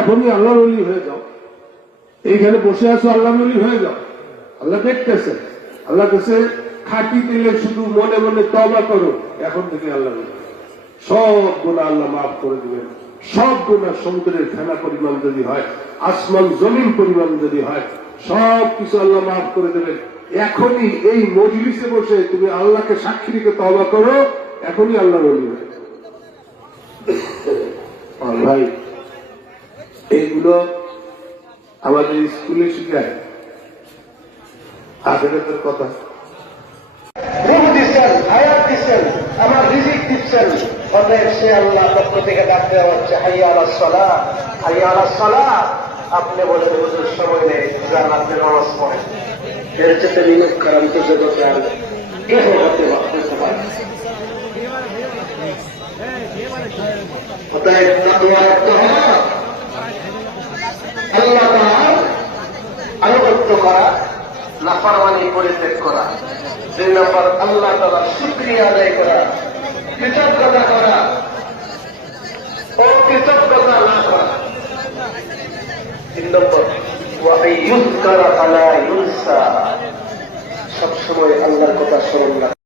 এখনই আল্লাহর ওলি হয়ে যাও, এইখানে বসে আছো আল্লাহর ওলি হয়ে যাও। আল্লাহ দেখতেছে, আল্লাহ কাছে খাঁটি দিলে শুধু মনে মনে তওবা করো, এখন থেকে আল্লাহ সব গুনাহ আল্লাহ মাফ করে দিবেন। সব গুনাহ সমুদ্রের ফেনা পরিমাণ যদি হয়, আসমান জমিন পরিমাণ যদি হয়, সব কিছু আল্লাহ মাফ করে দেবেন। এখনই এই মজলিসে বসে তুমি আল্লাহকে সাক্ষী রেখে তওবা করো, এখনই আল্লাহর ওলি হবে। ভাই, এইগুলো আমাদের স্কুলে শিখায়, আখেরাতের কথা। রূহ দিচ্ছেন, হায়াত দিচ্ছেন, আমার রিজিক দিচ্ছেন, অতএব সে আল্লাহ পক্ষ থেকে ডাক দেওয়া হচ্ছে হাইয়া আলাস সালাহ, হাইয়া আলাস সালাহ। আপনি বলেন হুজুর সময় নেই, যান আপনি নামাজ পড়েন। এর চেয়ে নিয়োগ করার তো জগতে আর কেহ হতে পারে। অতএব আল্লাহ তাআলার আনুগত্য করা, নাফরমানি পরিত্যাগ করা। 2 নম্বর, আল্লাহ তাআলার শুকরিয়া আদায় করা, কৃতজ্ঞতা করা ও কৃতজ্ঞতা না করা। 3 নম্বর, ওয়া ইয়ুযকারা ফালা ইউনসা, সবসময় আল্লাহর কথা স্মরণ রাখা।